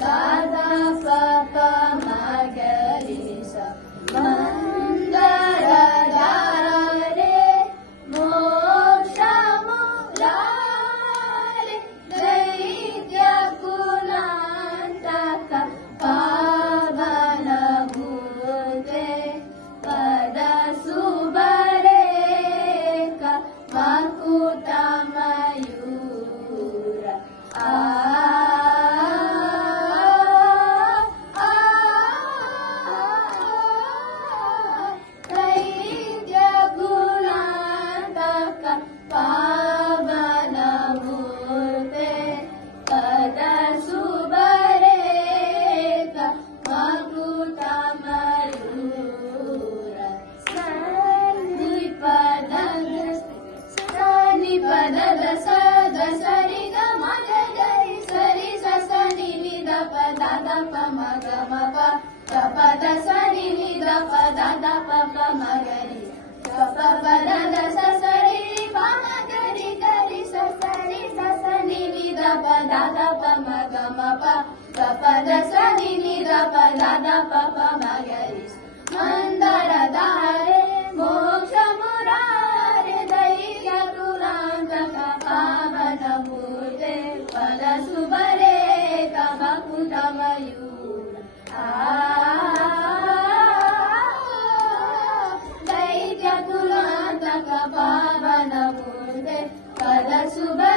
दादा पप मगरिस मंदर दारे मोक्षमुरारे दैत्य कुलांतक पावन भूते पद सुबरेक मकुट मयूर पावन मूर्ते पद सुबरेक मकुट मयूर निपद सद सरि ग मग गरि सरि स नि द प द प म ग म प प द सरि नि द प द प म गरि प प द स सरि प म गरि गरि स सरि स नि द प द प म ग म प प द स नि द प द प म गरि मंदर दारे मोक्ष मुरारे दैत्य कुलांतक पावन भूते पद सुबरेक मकुट मयूर दैत्य कुलांतक पावन भूते पद सुबरेक